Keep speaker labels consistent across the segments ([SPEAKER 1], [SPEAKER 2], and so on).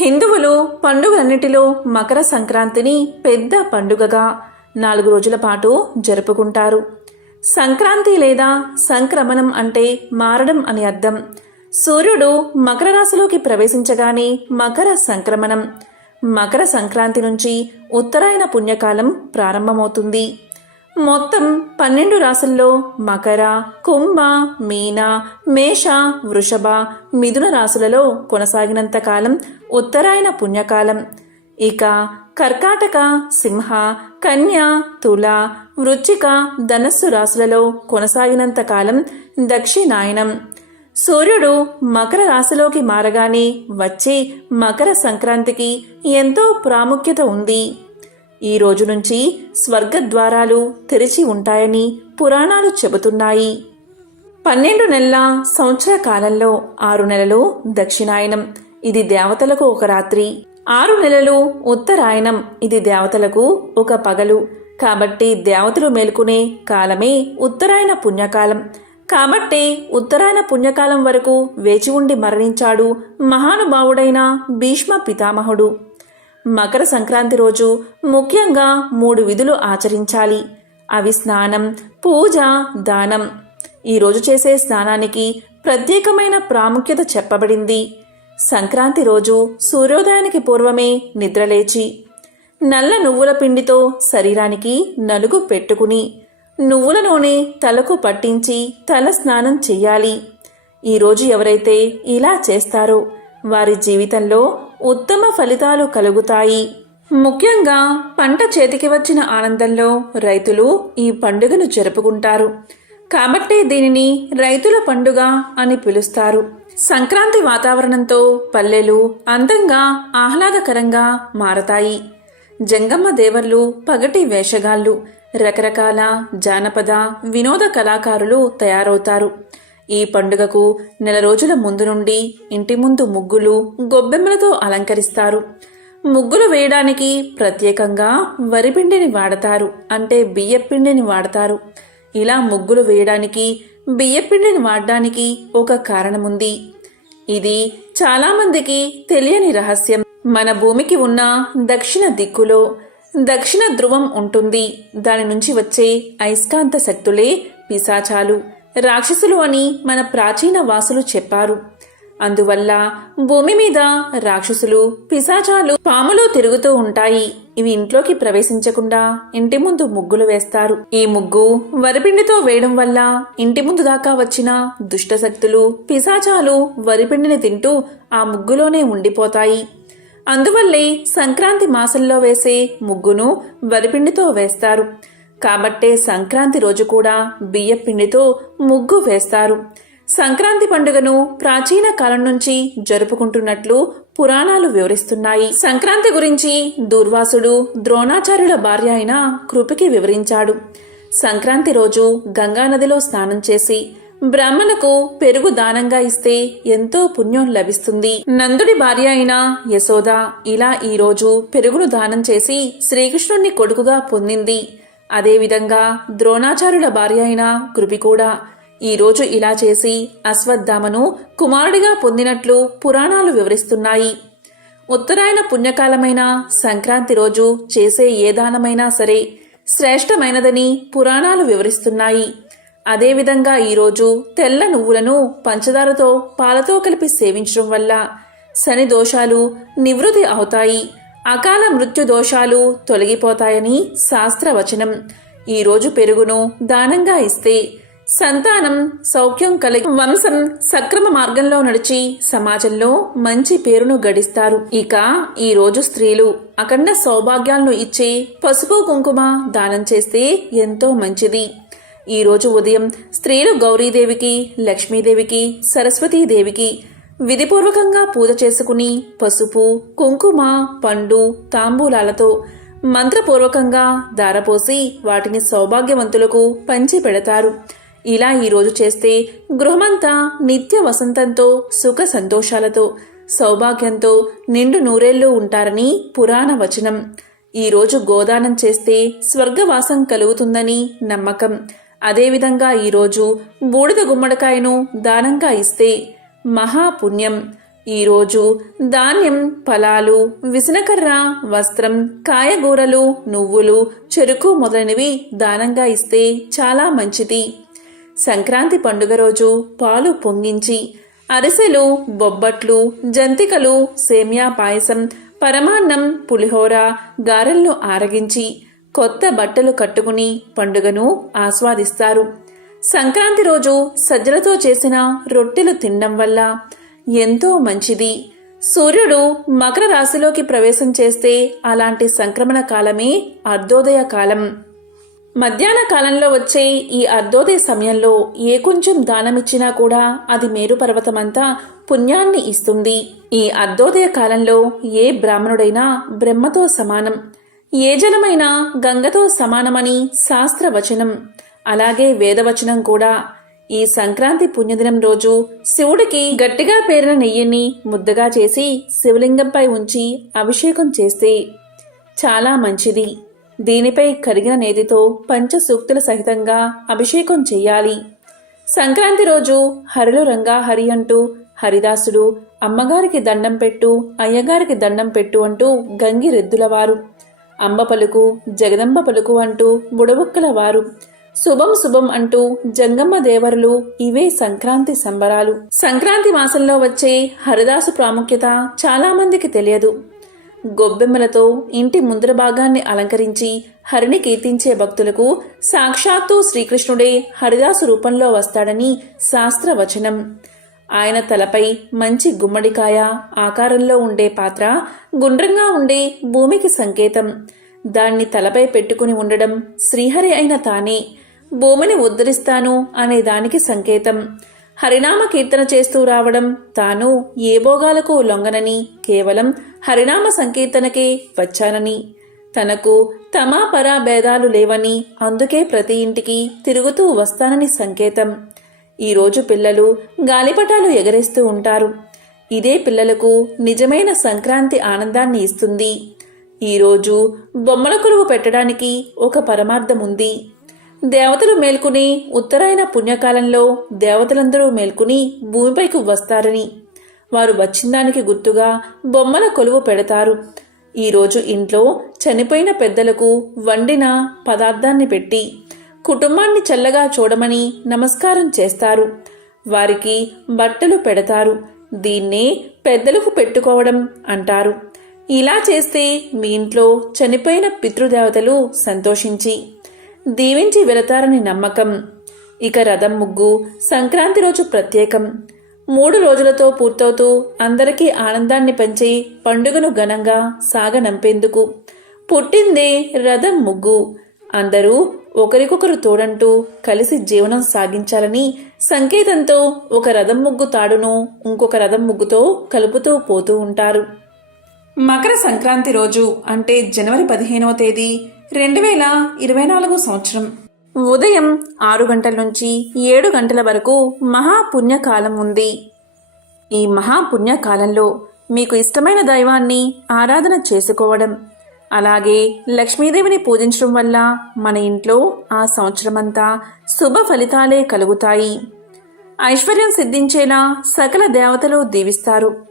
[SPEAKER 1] హిందువులు పండుగలన్నిటిలో మకర సంక్రాంతిని పెద్ద పండుగగా నాలుగు రోజుల పాటు జరుపుకుంటారు. సంక్రాంతి లేదా సంక్రమణం అంటే మారడం అని అర్థం. సూర్యుడు మకర రాశిలోకి ప్రవేశించగానే మకర సంక్రమణం. మకర సంక్రాంతి నుంచి ఉత్తరాయణ పుణ్యకాలం ప్రారంభమవుతుంది. మొత్తం పన్నెండు రాసుల్లో మకర కుంభ మీన మేష వృషభ మిథున రాసులలో కొనసాగినంత కాలం ఉత్తరాయణ పుణ్యకాలం. ఇక కర్కాటక సింహ కన్య తుల వృచ్చిక ధనస్సు రాశులలో కొనసాగినంత కాలం దక్షిణాయనం. సూర్యుడు మకర రాశిలోకి మారగానే వచ్చే మకర సంక్రాంతికి ఎంతో ప్రాముఖ్యత ఉంది. ఈ రోజు నుంచి స్వర్గద్వారాలు తెరిచి ఉంటాయని పురాణాలు చెబుతున్నాయి. పన్నెండు నెలల సంవత్సర కాలంలో ఆరు నెలలు దక్షిణాయనం ఇది దేవతలకు ఒక రాత్రి. ఆరు నెలలు ఉత్తరాయణం ఇది దేవతలకు ఒక పగలు. కాబట్టి దేవతలు మేల్కొనే కాలమే ఉత్తరాయణ పుణ్యకాలం. కాబట్టి ఉత్తరాయణ పుణ్యకాలం వరకు వేచి ఉండి మరణించాడు మహానుభావుడైన భీష్మ పితామహుడు. మకర సంక్రాంతి రోజు ముఖ్యంగా మూడు విధులు ఆచరించాలి. అవి స్నానం పూజ దానం. ఈరోజు చేసే స్నానానికి ప్రత్యేకమైన ప్రాముఖ్యత చెప్పబడింది. సంక్రాంతి రోజు సూర్యోదయానికి పూర్వమే నిద్రలేచి నల్ల నువ్వుల పిండితో శరీరానికి నలుగు పెట్టుకుని నువ్వుల నూనె తలకు పట్టించి తల స్నానం చెయ్యాలి. ఈరోజు ఎవరైతే ఇలా చేస్తారో వారి జీవితంలో ఉత్తమ ఫలితాలు కలుగుతాయి. ముఖ్యంగా పంట చేతికి వచ్చిన ఆనందంలో రైతులు ఈ పండుగను జరుపుకుంటారు. కాబట్టే దీనిని రైతుల పండుగ అని పిలుస్తారు. సంక్రాంతి వాతావరణంతో పల్లెలు అందంగా ఆహ్లాదకరంగా మారతాయి. జంగమ్మ దేవర్లు పగటి వేషగాళ్ళు రకరకాల జానపద వినోద కళాకారులు తయారవుతారు. ఈ పండుగకు నెల రోజుల ముందు నుండి ఇంటి ముందు ముగ్గులు గొబ్బెమ్మలతో అలంకరిస్తారు. ముగ్గులు వేయడానికి ప్రత్యేకంగా వరిపిండిని వాడతారు అంటే బియ్యపిండిని వాడతారు. ఇలా ముగ్గులు వేయడానికి బియ్యపిండిని వాడడానికి ఒక కారణముంది. ఇది చాలామందికి తెలియని రహస్యం. మన భూమికి ఉన్న దక్షిణ దిక్కులో దక్షిణ ధ్రువం ఉంటుంది. దాని నుంచి వచ్చే అయస్కాంత శక్తులే పిశాచాలు. రాక్షసులు అని మన ప్రాచీన వాసులు చెప్పారు. అందువల్ల భూమి మీద రాక్షసులు పిశాచాలు పాములు తిరుగుతూ ఉంటాయి. ఇవి ఇంట్లోకి ప్రవేశించకుండా ఇంటి ముందు ముగ్గులు వేస్తారు. ఈ ముగ్గు వరిపిండితో వేయడం వల్ల ఇంటి ముందు దాకా వచ్చిన దుష్టశక్తులు పిశాచాలు వరిపిండిని తింటూ ఆ ముగ్గులోనే ఉండిపోతాయి. అందువల్లే సంక్రాంతి మాసంలో వేసే ముగ్గును వరిపిండితో వేస్తారు. కాబట్టే సంక్రాంతి రోజు కూడా బియ్యపిండితో ముగ్గు వేస్తారు. సంక్రాంతి పండుగను ప్రాచీన కాలం నుంచి జరుపుకుంటున్నట్లు పురాణాలు వివరిస్తున్నాయి. సంక్రాంతి గురించి దూర్వాసుడు ద్రోణాచార్యుల భార్య అయిన కృపికి వివరించాడు. సంక్రాంతి రోజు గంగానదిలో స్నానం చేసి బ్రాహ్మణకు పెరుగు దానంగా ఇస్తే ఎంతో పుణ్యం లభిస్తుంది. నందుడి భార్య అయిన యశోద ఇలా ఈ రోజు పెరుగును దానం చేసి శ్రీకృష్ణుణ్ణి కొడుకుగా పొందింది. అదేవిధంగా ద్రోణాచార్యుల భార్య అయిన కృపి కూడా ఈరోజు ఇలా చేసి అశ్వత్థామను కుమారుడిగా పొందినట్లు పురాణాలు వివరిస్తున్నాయి. ఉత్తరాయణ పుణ్యకాలమైన సంక్రాంతి రోజు చేసే ఏ దానమైనా సరే శ్రేష్టమైనదని పురాణాలు వివరిస్తున్నాయి. అదేవిధంగా ఈరోజు తెల్ల నువ్వులను పంచదారతో పాలతో కలిపి సేవించడం వల్ల శని దోషాలు నివృత్తి అవుతాయి. అకాల మృత్యు దోషాలు తొలగిపోతాయని శాస్త్రవచనం. ఈరోజు పెరుగును దానంగా ఇస్తే సంతానం సౌఖ్యం కలిగి వంశం సక్రమ మార్గంలో నడిచి సమాజంలో మంచి పేరును గడిస్తారు. ఇక ఈ రోజు స్త్రీలు అఖండ సౌభాగ్యాలను ఇచ్చే పసుపు కుంకుమ దానం చేస్తే ఎంతో మంచిది. ఈ రోజు ఉదయం స్త్రీలు గౌరీదేవికి లక్ష్మీదేవికి సరస్వతీదేవికి విధిపూర్వకంగా పూజ చేసుకుని పసుపు కుంకుమ పండు తాంబూలాలతో మంత్రపూర్వకంగా దారపోసి వాటిని సౌభాగ్యవంతులకు పంచి పెడతారు ఇలా ఈరోజు చేస్తే గృహమంతా నిత్య వసంతంతో సుఖ సంతోషాలతో సౌభాగ్యంతో నిండు నూరేళ్ళు ఉంటారని పురాణ వచనం. ఈరోజు గోదానం చేస్తే స్వర్గవాసం కలుగుతుందని నమ్మకం. అదేవిధంగా ఈరోజు బూడిద గుమ్మడికాయను దానంగా ఇస్తే మహాపుణ్యం. ఈరోజు ధాన్యం ఫలాలు విసనకర్ర వస్త్రం కాయగూరలు నువ్వులు చెరుకు మొదలైనవి దానంగా ఇస్తే చాలా మంచిది. సంక్రాంతి పండుగ రోజు పాలు పొంగించి అరిసెలు బొబ్బట్లు జంతికలు సేమియా పాయసం పరమాన్నం పులిహోర గారెలను ఆరగించి కొత్త బట్టలు కట్టుకుని పండుగను ఆస్వాదిస్తారు. సంక్రాంతి రోజు సజ్జలతో చేసిన రొట్టెలు తినడం వల్ల ఎంతో మంచిది. సూర్యుడు మకర రాశిలోకి ప్రవేశం చేస్తే అలాంటి సంక్రమణ కాలమే అర్ధోదయ కాలం. మధ్యాహ్న కాలంలో వచ్చే ఈ అర్ధోదయ సమయంలో ఏ కొంచెం దానమిచ్చినా కూడా అది మేరు పర్వతమంతా పుణ్యాన్ని ఇస్తుంది. ఈ అర్ధోదయ కాలంలో ఏ బ్రాహ్మణుడైనా బ్రహ్మతో సమానం. ఏ జలమైనా గంగతో సమానమని శాస్త్రవచనం. అలాగే వేదవచనం కూడా. ఈ సంక్రాంతి పుణ్యదినం రోజు శివుడికి గట్టిగా పేరిన నెయ్యిని ముద్దగా చేసి శివలింగంపై ఉంచి అభిషేకం చేస్తే చాలా మంచిది. దీనిపై కరిగిన నేతితో పంచసూక్తుల సహితంగా అభిషేకం చెయ్యాలి సంక్రాంతి రోజు హరిలో రంగా హరి అంటూ హరిదాసుడు అమ్మగారికి దండం పెట్టు అయ్యగారికి దండం పెట్టు అంటూ గంగిరెద్దులవారు. అంబ పలుకు జగదంబ పలుకు అంటూ బుడబుక్కల వారు శుభం శుభం అంటూ జంగమ్మ దేవరులు ఇవే సంక్రాంతి సంబరాలు. సంక్రాంతి మాసంలో వచ్చే హరిదాసు ప్రాముఖ్యత చాలా మందికి తెలియదు. గొబ్బెమ్మలతో ఇంటి ముందర భాగాన్ని అలంకరించి హరిని కీర్తించే భక్తులకు సాక్షాత్తు శ్రీకృష్ణుడే హరిదాసు రూపంలో వస్తాడని శాస్త్రవచనం. ఆయన తలపై మంచి గుమ్మడికాయ ఆకారంలో ఉండే పాత్ర గుండ్రంగా ఉండే భూమికి సంకేతం. దాన్ని తలపై పెట్టుకుని ఉండడం శ్రీహరి అయిన తానే. భూమిని ఉద్ధరిస్తాను అనే దానికి సంకేతం. హరినామ కీర్తన చేస్తూ రావడం తాను ఏ భోగాలకు లొంగనని కేవలం హరినామ సంకీర్తనకే వచ్చానని. తనకు తమా పరా భేదాలు లేవని అందుకే ప్రతి ఇంటికి తిరుగుతూ వస్తానని సంకేతం. ఈరోజు పిల్లలు గాలిపటాలు ఎగరేస్తూ ఉంటారు. ఇదే పిల్లలకు నిజమైన సంక్రాంతి ఆనందాన్ని ఇస్తుంది. ఈరోజు బొమ్మల కొలువు పెట్టడానికి ఒక పరమార్థం ఉంది. దేవతలు మేల్కొని ఉత్తరాయణ పుణ్యకాలంలో దేవతలందరూ మేల్కొని భూమిపైకి వస్తారని. వారు వచ్చిందానికి గుర్తుగా బొమ్మల కొలువు పెడతారు. ఈరోజు ఇంట్లో చనిపోయిన పెద్దలకు వండిన పదార్థాన్ని పెట్టి కుటుంబాన్ని చల్లగా చూడమని నమస్కారం చేస్తారు. వారికి బట్టలు పెడతారు. దీన్నే పెద్దలకు పెట్టుకోవడం అంటారు. ఇలా చేస్తే మీ ఇంట్లో చనిపోయిన పితృదేవతలు సంతోషించి దీవించి వెళతారని నమ్మకం. ఇక రథం ముగ్గు సంక్రాంతి రోజు ప్రత్యేకం. మూడు రోజులతో పూర్తవుతూ అందరికీ ఆనందాన్ని పంచి పండుగను ఘనంగా సాగనంపేందుకు. పుట్టింది రథం ముగ్గు. అందరూ ఒకరికొకరు తోడంటూ కలిసి జీవనం సాగించాలని సంకేతంతో ఒక రథం ముగ్గు తాడును ఇంకొక రథం ముగ్గుతో కలుపుతూ పోతూ ఉంటారు. మకర సంక్రాంతి రోజు అంటే జనవరి పదిహేనవ తేదీ రెండు వేల ఇరవై నాలుగు సంవత్సరం. ఉదయం ఆరు గంటల నుంచి ఏడు గంటల వరకు మహాపుణ్యకాలం ఉంది. ఈ మహాపుణ్యకాలంలో మీకు ఇష్టమైన దైవాన్ని ఆరాధన చేసుకోవడం అలాగే లక్ష్మీదేవిని పూజించడం వల్ల మన ఇంట్లో ఆ సంవత్సరమంతా శుభ ఫలితాలే కలుగుతాయి. ఐశ్వర్యం సిద్ధించేలా సకల దేవతలు దీవిస్తారు.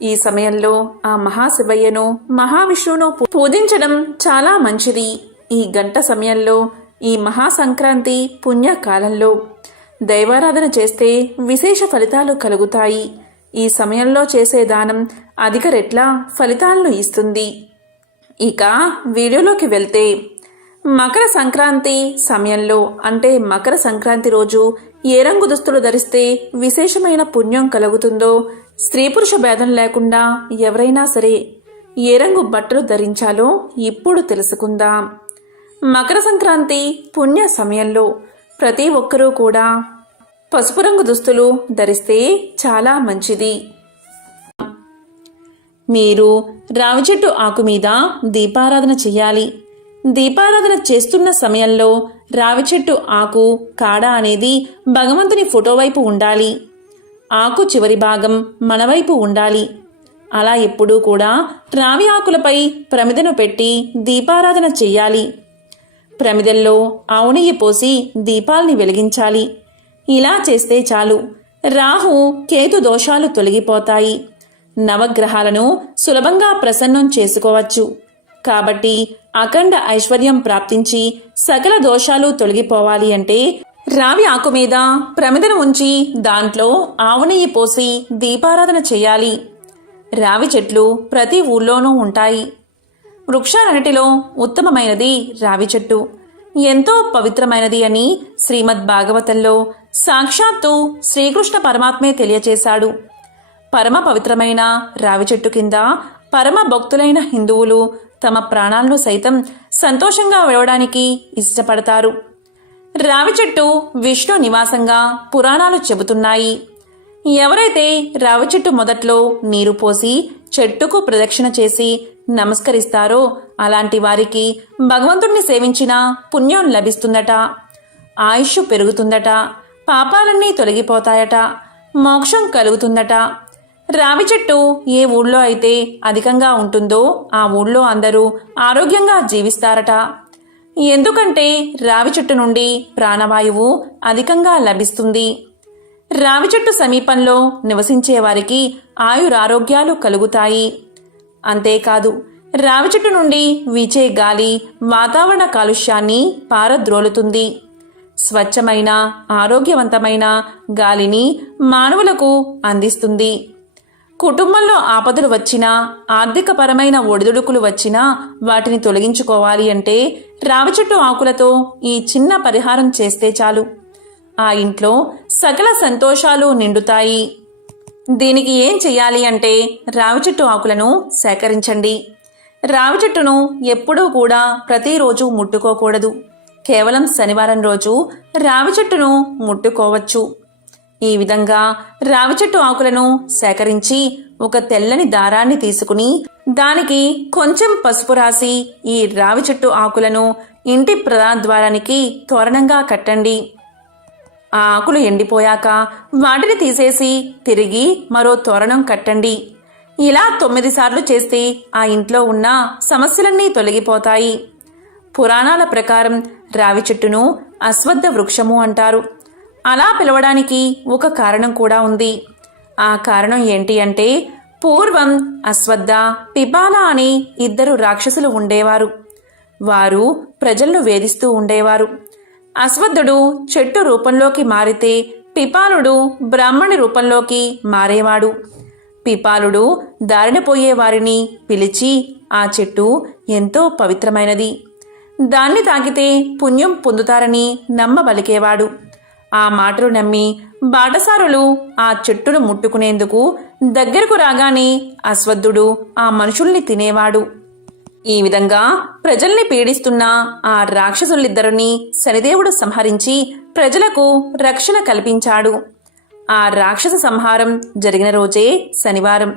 [SPEAKER 1] ఈ సమయంలో ఆ మహాశివయ్యను మహావిష్ణువును పూజించడం చాలా మంచిది. ఈ గంట సమయంలో ఈ మహాసంక్రాంతి పుణ్యకాలంలో దైవారాధన చేస్తే విశేష ఫలితాలు కలుగుతాయి. ఈ సమయంలో చేసే దానం అధిక రెట్ల ఫలితాలను ఇస్తుంది. ఇక వీడియోలోకి వెళ్తే మకర సంక్రాంతి సమయంలో అంటే మకర సంక్రాంతి రోజు ఏ రంగు దుస్తులు ధరిస్తే విశేషమైన పుణ్యం కలుగుతుందో స్త్రీ పురుష భేదం లేకుండా ఎవరైనా సరే ఏ రంగు బట్టలు ధరించాలో ఇప్పుడు తెలుసుకుందాం. మకర సంక్రాంతి పుణ్య సమయంలో ప్రతి ఒక్కరూ కూడా పసుపు రంగు దుస్తులు ధరిస్తే చాలా మంచిది. మీరు రావి చెట్టు ఆకు మీద దీపారాధన చేయాలి. దీపారాధన చేస్తున్న సమయంలో రావి చెట్టు ఆకు కాడ అనేది భగవంతుని ఫోటో వైపు ఉండాలి. ఆకు చివరి భాగం మనవైపు ఉండాలి. అలా ఎప్పుడూ కూడా రావి ఆకులపై ప్రమిదను పెట్టి దీపారాధన చెయ్యాలి. ప్రమిదల్లో ఆవునెయ్యి పోసి దీపాల్ని వెలిగించాలి. ఇలా చేస్తే చాలు. రాహు కేతు దోషాలు తొలగిపోతాయి. నవగ్రహాలను సులభంగా ప్రసన్నం చేసుకోవచ్చు. కాబట్టి అఖండ ఐశ్వర్యం ప్రాప్తించి సకల దోషాలు తొలగిపోవాలి అంటే రావి ఆకు మీద ప్రమిదను ఉంచి దాంట్లో ఆవు నెయ్యి పోసి దీపారాధన చేయాలి. రావి చెట్లు ప్రతి ఊళ్ళోనూ ఉంటాయి. వృక్షాలన్నిటిలో ఉత్తమమైనది రావి చెట్టు. ఎంతో పవిత్రమైనది అని శ్రీమద్ భాగవతంలో సాక్షాత్తు శ్రీకృష్ణ పరమాత్మే తెలియచేశాడు. పరమ పవిత్రమైన రావి చెట్టు కింద పరమ భక్తులైన హిందువులు తమ ప్రాణాలను సైతం సంతోషంగా విడవడానికి ఇష్టపడతారు. రావి చెట్టు విష్ణు నివాసంగా పురాణాలు చెబుతున్నాయి. ఎవరైతే రావి చెట్టు మొదట్లో నీరు పోసి చెట్టుకు ప్రదక్షిణ చేసి నమస్కరిస్తారో అలాంటి వారికి భగవంతుణ్ణి సేవించిన పుణ్యం లభిస్తుందట. ఆయుష్ పెరుగుతుందట. పాపాలన్నీ తొలగిపోతాయట. మోక్షం కలుగుతుందట. రావి చెట్టు ఏ ఊళ్ళో అయితే అధికంగా ఉంటుందో ఆ ఊళ్ళో అందరూ ఆరోగ్యంగా జీవిస్తారట. ఎందుకంటే రావి చెట్టు నుండి ప్రాణవాయువు అధికంగా లభిస్తుంది. రావి చెట్టు సమీపంలో నివసించే వారికి ఆయురారోగ్యాలు కలుగుతాయి. అంతేకాదు రావి చెట్టు నుండి వీచే గాలి వాతావరణ కాలుష్యాన్ని పారద్రోలుతుంది. స్వచ్ఛమైన ఆరోగ్యవంతమైన గాలిని మానవులకు అందిస్తుంది. కుటుంబంలో ఆపదలు వచ్చినా ఆర్థికపరమైన ఒడిదుడుకులు వచ్చినా వాటిని తొలగించుకోవాలి అంటే రావి చెట్టు ఆకులతో ఈ చిన్న పరిహారం చేస్తే చాలు. ఆ ఇంట్లో సకల సంతోషాలు నిండుతాయి. దీనికి ఏం చెయ్యాలి అంటే రావి చెట్టు ఆకులను సేకరించండి. రావి చెట్టును ఎప్పుడూ కూడా ప్రతిరోజు ముట్టుకోకూడదు. కేవలం శనివారం రోజు రావి చెట్టును ముట్టుకోవచ్చు. ఈ విధంగా రావి చెట్టు ఆకులను సేకరించి ఒక తెల్లని దారాన్ని తీసుకుని దానికి కొంచెం పసుపు రాసి ఈ రావి చెట్టు ఆకులను ఇంటి ప్రధాద్వారానికి తోరణంగా కట్టండి. ఆ ఆకులు ఎండిపోయాక వాటిని తీసేసి తిరిగి మరో తోరణం కట్టండి. ఇలా తొమ్మిది సార్లు చేస్తే ఆ ఇంట్లో ఉన్న సమస్యలన్నీ తొలగిపోతాయి. పురాణాల ప్రకారం రావి చెట్టును అశ్వద్ధ వృక్షము అంటారు. అలా పిలవడానికి ఒక కారణం కూడా ఉంది. ఆ కారణం ఏంటి అంటే పూర్వం అశ్వద్ధ పిపాల అని ఇద్దరు రాక్షసులు ఉండేవారు. వారు ప్రజలను వేధిస్తూ ఉండేవారు. అశ్వద్ధుడు చెట్టు రూపంలోకి మారితే పిపాలుడు బ్రాహ్మణి రూపంలోకి మారేవాడు. పిపాలుడు దారినపోయే వారిని పిలిచి ఆ చెట్టు ఎంతో పవిత్రమైనది. దాన్ని తాకితే పుణ్యం పొందుతారని నమ్మబలికేవాడు. ఆ మాటలు నమ్మి బాటసారులు ఆ చెట్టును ముట్టుకునేందుకు దగ్గరకు రాగానే అశ్వత్థుడు ఆ మనుషుల్ని తినేవాడు. ఈ విధంగా ప్రజల్ని పీడిస్తున్న ఆ రాక్షసులిద్దరిని శనిదేవుడు సంహరించి ప్రజలకు రక్షణ కల్పించాడు. ఆ రాక్షస సంహారం జరిగిన రోజే శనివారం.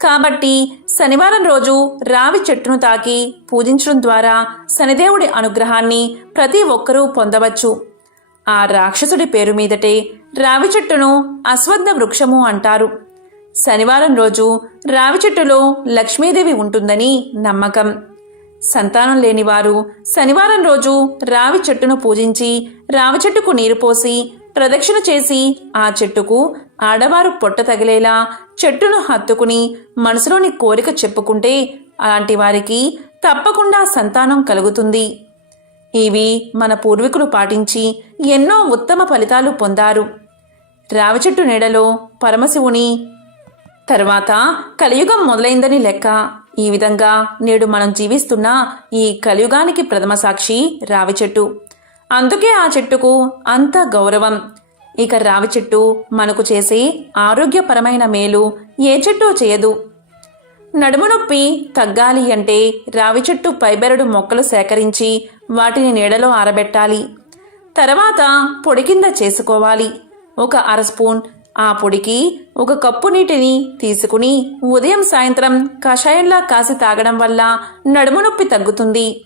[SPEAKER 1] కాబట్టి శనివారం రోజు రావి చెట్టును తాకి పూజించడం ద్వారా శనిదేవుడి అనుగ్రహాన్ని ప్రతి ఒక్కరూ పొందవచ్చు. ఆ రాక్షసుడి పేరు మీదటే రావి చెట్టును అశ్వత్థ వృక్షము అంటారు. శనివారం రోజు రావి చెట్టులో లక్ష్మీదేవి ఉంటుందని నమ్మకం. సంతానం లేనివారు శనివారం రోజు రావి చెట్టును పూజించి రావి చెట్టుకు నీరు పోసి ప్రదక్షిణ చేసి ఆ చెట్టుకు ఆడవారు పొట్ట తగిలేలా చెట్టును హత్తుకుని మనసులోని కోరిక చెప్పుకుంటే అలాంటి వారికి తప్పకుండా సంతానం కలుగుతుంది. ఇవి మన పూర్వీకులు పాటించి ఎన్నో ఉత్తమ ఫలితాలు పొందారు. రావిచెట్టు నీడలో పరమశివుని తర్వాత కలియుగం మొదలైందని లెక్క ఈ విధంగా నేడు మనం జీవిస్తున్న ఈ కలియుగానికి ప్రథమ సాక్షి రావి చెట్టు అందుకే ఆ చెట్టుకు అంత గౌరవం. ఇక రావి చెట్టు మనకు చేసే ఆరోగ్యపరమైన మేలు ఏ చెట్టు చేయదు. నడుము నొప్పి తగ్గాలి అంటే రావి చెట్టు పైబెరడు మొక్కలు సేకరించి వాటిని నీడలో ఆరబెట్టాలి. తర్వాత పొడి కింద చేసుకోవాలి. ఒక అర స్పూన్ ఆ పొడికి ఒక కప్పు నీటిని తీసుకుని ఉదయం సాయంత్రం కషాయంలా కాసి తాగడం వల్ల నడుము నొప్పి తగ్గుతుంది.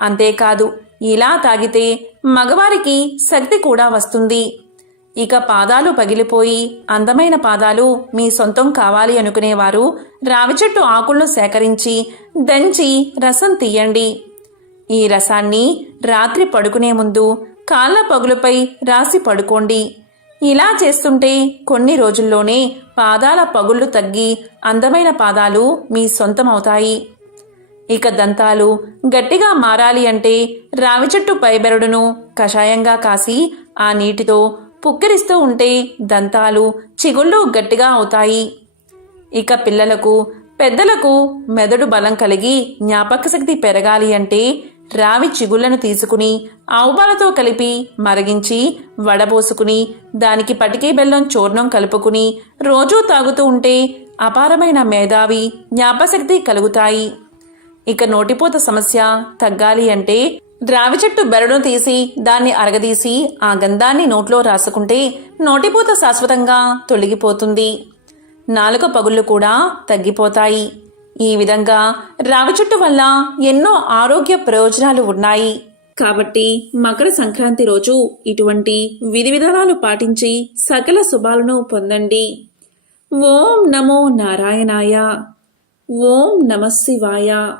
[SPEAKER 1] అంతేకాదు ఇలా తాగితే మగవారికి శక్తి కూడా వస్తుంది. ఇక పాదాలు పగిలిపోయి అందమైన పాదాలు మీ సొంతం కావాలి అనుకునేవారు రావి చెట్టు ఆకులను సేకరించి దంచి రసం తీయండి. ఈ రసాన్ని రాత్రి పడుకునే ముందు కాళ్ళ పగులుపై రాసి పడుకోండి. ఇలా చేస్తుంటే కొన్ని రోజుల్లోనే పాదాల పగుళ్ళు తగ్గి అందమైన పాదాలు మీ సొంతమవుతాయి. ఇక దంతాలు గట్టిగా మారాలి అంటే రావి చెట్టు పైబెరడును కషాయంగా కాసి ఆ నీటితో పుక్కిరిస్తూ ఉంటే దంతాలు చిగుళ్ళు గట్టిగా అవుతాయి. ఇక పిల్లలకు పెద్దలకు మెదడు బలం కలిగి జ్ఞాపక శక్తి పెరగాలి అంటే రావి చిగుళ్ళను తీసుకుని ఆవుపాలతో కలిపి మరిగించి వడబోసుకుని దానికి పటికే బెల్లం చూర్ణం కలుపుకుని రోజూ తాగుతూ ఉంటే అపారమైన మేధావి జ్ఞాపశక్తి కలుగుతాయి. ఇక నోటిపూత సమస్య తగ్గాలి అంటే ద్రావి చెట్టు బెరడును తీసి దాన్ని అరగదీసి ఆ గంధాన్ని నోట్లో రాసుకుంటే నోటిపూత శాశ్వతంగా తొలగిపోతుంది. నాలుక పగుళ్ళు కూడా తగ్గిపోతాయి. ఈ విధంగా రావి చెట్టు వల్ల ఎన్నో ఆరోగ్య ప్రయోజనాలు ఉన్నాయి. కాబట్టి మకర సంక్రాంతి రోజు ఇటువంటి విధి విధానాలు పాటించి సకల శుభాలను పొందండి. ఓం నమో నారాయణాయ. ఓం నమశివాయ